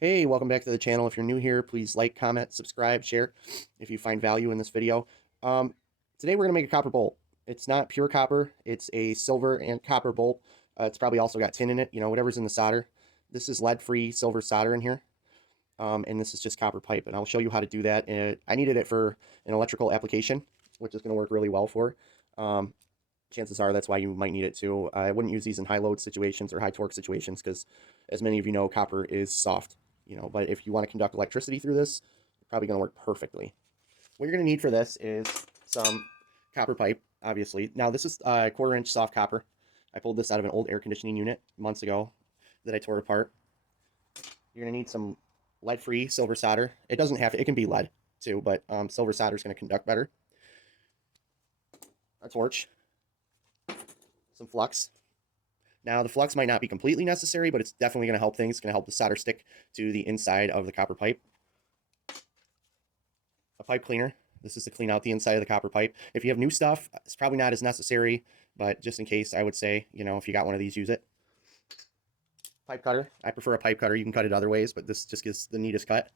Hey, welcome back to the channel. If you're new here, please like, comment, subscribe, share if you find value in this video. Today we're going to make a copper bolt. It's not pure copper. It's a silver and copper bolt. It's probably also got tin in it, whatever's in the solder. This is lead-free silver solder in here, and this is just copper pipe, and I'll show you how to do that. I needed it for an electrical application, which is going to work really well for. Chances are that's why you might need it too. I wouldn't use these in high load situations or high torque situations because, as many of you know, copper is soft. But if you want to conduct electricity through this, it's probably going to work perfectly. What you're going to need for this is some copper pipe, obviously. Now, this is 1/4 inch soft copper. I pulled this out of an old air conditioning unit months ago that I tore apart. You're going to need some lead-free silver solder. It doesn't have to, it can be lead too, but silver solder is going to conduct better. A torch, some flux. Now, the flux might not be completely necessary, but it's definitely going to help things. It's going to help the solder stick to the inside of the copper pipe. A pipe cleaner. This is to clean out the inside of the copper pipe. If you have new stuff, it's probably not as necessary, but just in case, I would say, if you got one of these, use it. Pipe cutter. I prefer a pipe cutter. You can cut it other ways, but this just gives the neatest cut.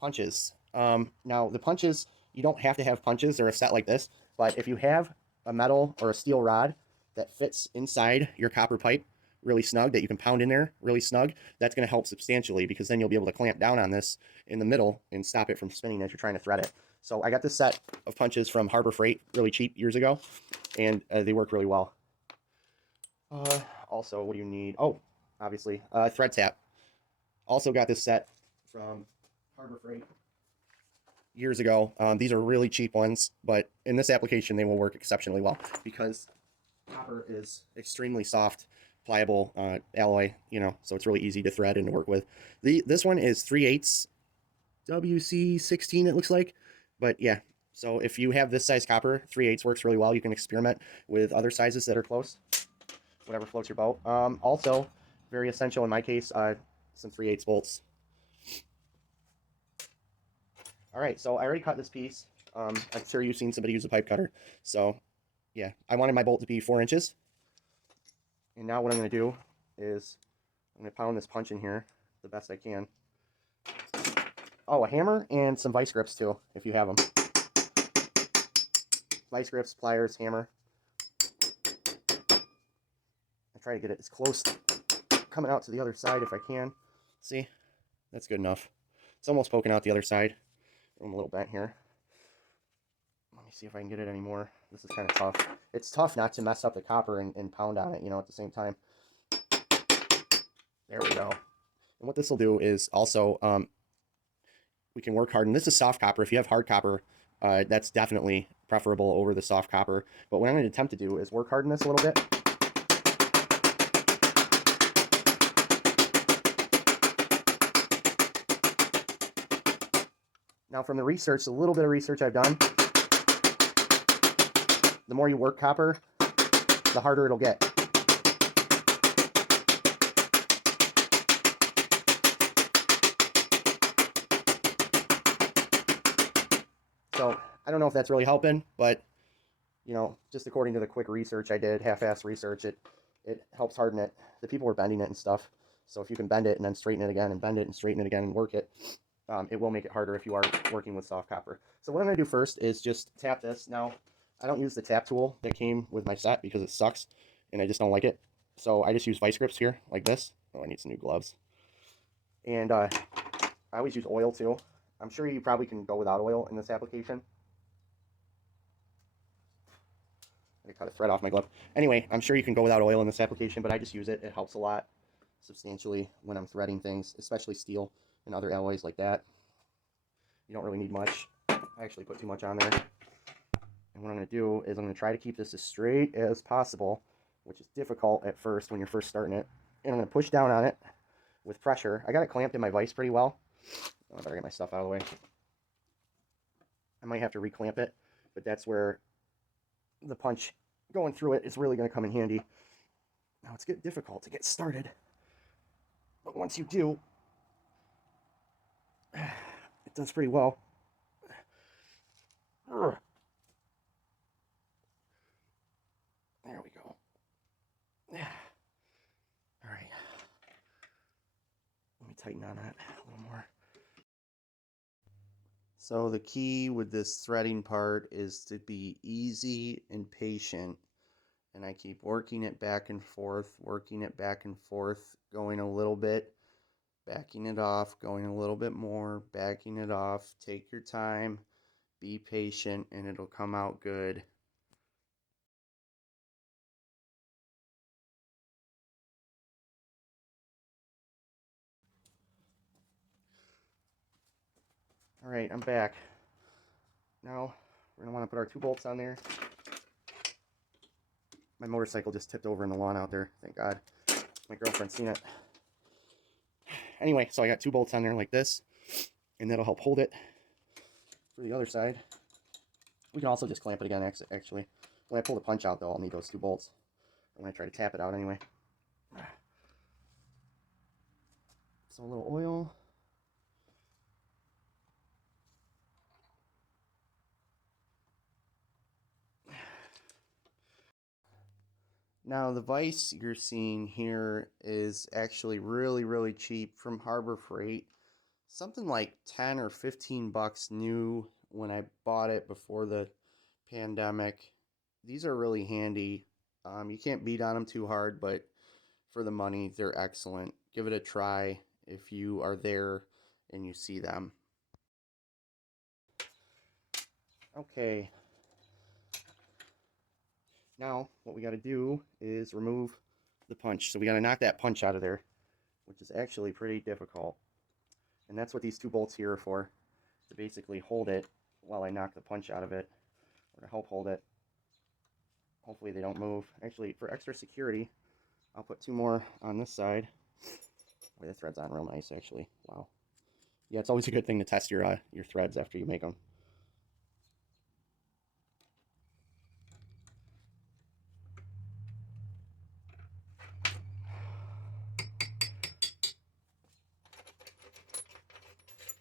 Punches. Now, the punches, you don't have to have punches. They're a set like this, but if you have a metal or a steel rod that fits inside your copper pipe really snug, that you can pound in there really snug, that's going to help substantially, because then you'll be able to clamp down on this in the middle and stop it from spinning as you're trying to thread it. So I got this set of punches from Harbor Freight really cheap years ago, and they work really well. Also, what do you need? Oh, obviously, thread tap. Also got this set from Harbor Freight years ago. These are really cheap ones, but in this application, they will work exceptionally well because copper is extremely soft, pliable alloy, so it's really easy to thread and to work with. This one is 3/8 WC16, it looks like, but yeah. So if you have this size copper, 3/8 works really well. You can experiment with other sizes that are close, whatever floats your boat. Also, very essential in my case, some 3/8 bolts. All right, so I already cut this piece. I'm sure you've seen somebody use a pipe cutter. So yeah, I wanted my bolt to be 4 inches. And now what I'm going to do is I'm going to pound this punch in here the best I can. Oh, a hammer and some vice grips too, if you have them. Vice grips, pliers, hammer. I try to get it as close coming out to the other side if I can. See, that's good enough. It's almost poking out the other side. I'm a little bent here. Let me see if I can get it anymore. This is kind of tough. It's tough not to mess up the copper and pound on it, at the same time. There we go. And what this will do is also, we can work hard. And this is soft copper. If you have hard copper, that's definitely preferable over the soft copper. But what I'm going to attempt to do is work harden this a little bit. Now, from the research, a little bit of research I've done, the more you work copper, the harder it'll get. So I don't know if that's really helping, but just according to the quick research I did, half-ass research, it helps harden it. The people were bending it and stuff. So if you can bend it and then straighten it again and bend it and straighten it again and work it, it will make it harder if you are working with soft copper. So what I'm going to do first is just tap this. Now, I don't use the tap tool that came with my set because it sucks and I just don't like it. So I just use vice grips here like this. Oh, I need some new gloves. And I always use oil too. I'm sure you probably can go without oil in this application. I cut a thread off my glove. Anyway, I'm sure you can go without oil in this application, but I just use it. It helps a lot substantially when I'm threading things, especially steel and other alloys like that. You don't really need much. I actually put too much on there. And what I'm going to do is I'm going to try to keep this as straight as possible, which is difficult at first when you're first starting it. And I'm going to push down on it with pressure. I got it clamped in my vise pretty well. I better get my stuff out of the way. I might have to reclamp it, but that's where the punch going through it is really going to come in handy. Now it's getting difficult to get started, but once you do, it does pretty well. There we go. All right. me tighten on that a little more. So the key with this threading part is to be easy and patient. And I keep working it back and forth, going a little bit, backing it off, going a little bit more, backing it off. Take your time, be patient, and it'll come out good. All right, I'm back. Now, we're gonna wanna put our 2 bolts on there. My motorcycle just tipped over in the lawn out there, thank God. My girlfriend's seen it. Anyway, so I got 2 bolts on there like this, and that'll help hold it. For the other side, we can also just clamp it again, actually. When I pull the punch out, though, I'll need those 2 bolts. When I try to tap it out anyway. So a little oil. Now the vise you're seeing here is actually really cheap from Harbor Freight. Something like 10 or 15 bucks new when I bought it before the pandemic. These are really handy. You can't beat on them too hard, but for the money, they're excellent. Give it a try if you are there and you see them. Okay. Now, what we got to do is remove the punch. So we got to knock that punch out of there, which is actually pretty difficult. And that's what these 2 bolts here are for, to basically hold it while I knock the punch out of it, or to help hold it. Hopefully they don't move. Actually, for extra security, I'll put 2 more on this side. Boy, the thread's on real nice, actually. Wow. Yeah, it's always a good thing to test your threads after you make them.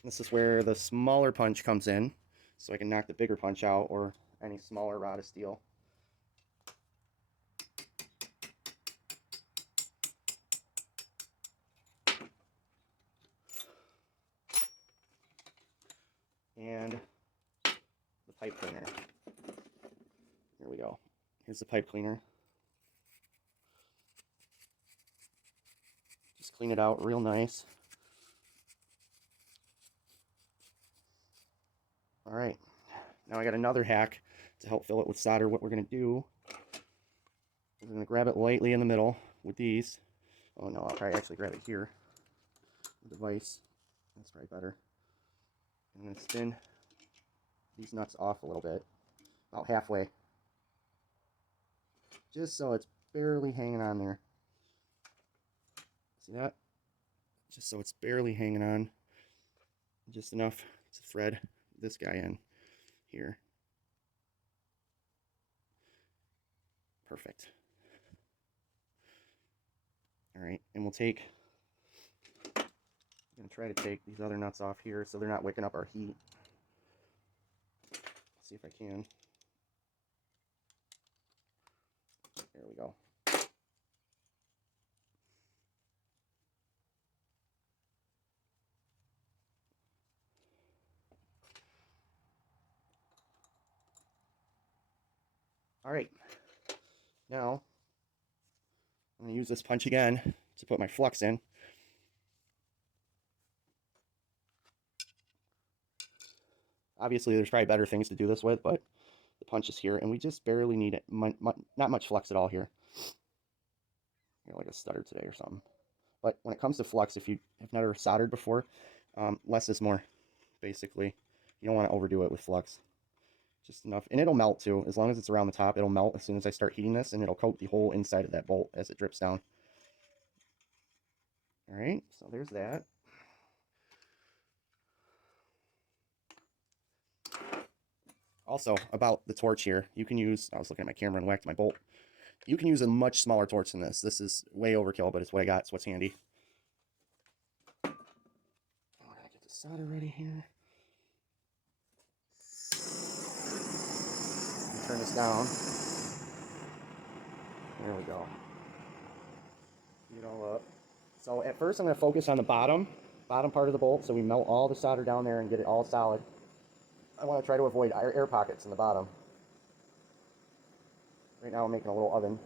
This is where the smaller punch comes in, so I can knock the bigger punch out, or any smaller rod of steel. And the pipe cleaner. Here we go. Here's the pipe cleaner. Just clean it out real nice. All right, now I got another hack to help fill it with solder. What we're going to do is I'm going to grab it lightly in the middle with these. Oh no, I'll probably actually grab it here with the vise. That's probably better. I'm going to spin these nuts off a little bit, about halfway, just so it's barely hanging on there. See that? Just so it's barely hanging on, just enough to thread this guy in here. Perfect. All right, and we'll take, I'm going to try to take these other nuts off here so they're not wicking up our heat. Let's see if I can. There we go. All right, now I'm going to use this punch again to put my flux in. Obviously, there's probably better things to do this with, but the punch is here, and we just barely need it. Not much flux at all here. You're like a stutter today or something. But when it comes to flux, if you have never soldered before, less is more, basically. You don't want to overdo it with flux. Just enough. And it'll melt too. As long as it's around the top, it'll melt as soon as I start heating this, and it'll coat the whole inside of that bolt as it drips down. All right, so there's that. Also, about the torch here, you can use, I was looking at my camera and whacked my bolt. You can use a much smaller torch than this. This is way overkill, but it's what I got. It's what's handy. Oh, I gotta get the solder ready here. Turn this down. There we go. Heat it all up. So at first I'm going to focus on the bottom bottom part of the bolt so we melt all the solder down there and get it all solid. I want to try to avoid air pockets in the bottom. Right now I'm making a little oven.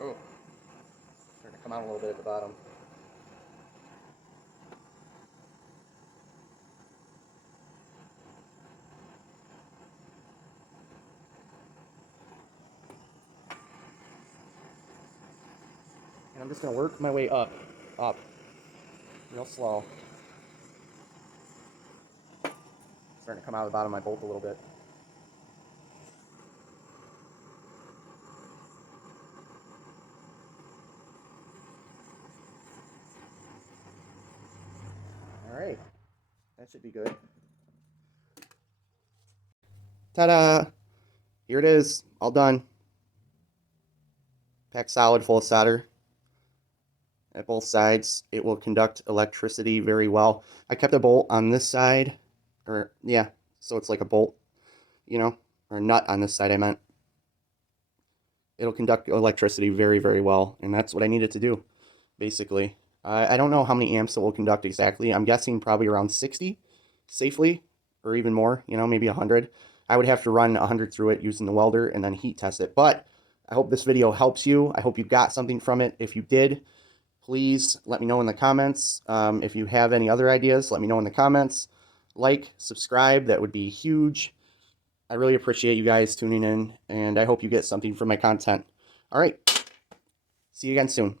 Oh, starting to come out a little bit at the bottom. And I'm just going to work my way up, real slow. Starting to come out of the bottom of my bolt a little bit. All right, that should be good. Ta-da! Here it is, all done. Packed solid, full of solder. At both sides, it will conduct electricity very well. I kept a bolt on this side, or yeah, so it's like a bolt, you know, or a nut on this side, I meant. It'll conduct electricity very, very well, and that's what I needed to do, basically. I don't know how many amps it will conduct exactly. I'm guessing probably around 60 safely, or even more, you know, maybe 100. I would have to run 100 through it using the welder and then heat test it. But I hope this video helps you. I hope you got something from it. If you did, please let me know in the comments. If you have any other ideas, let me know in the comments. Like, subscribe, that would be huge. I really appreciate you guys tuning in, and I hope you get something from my content. All right, see you again soon.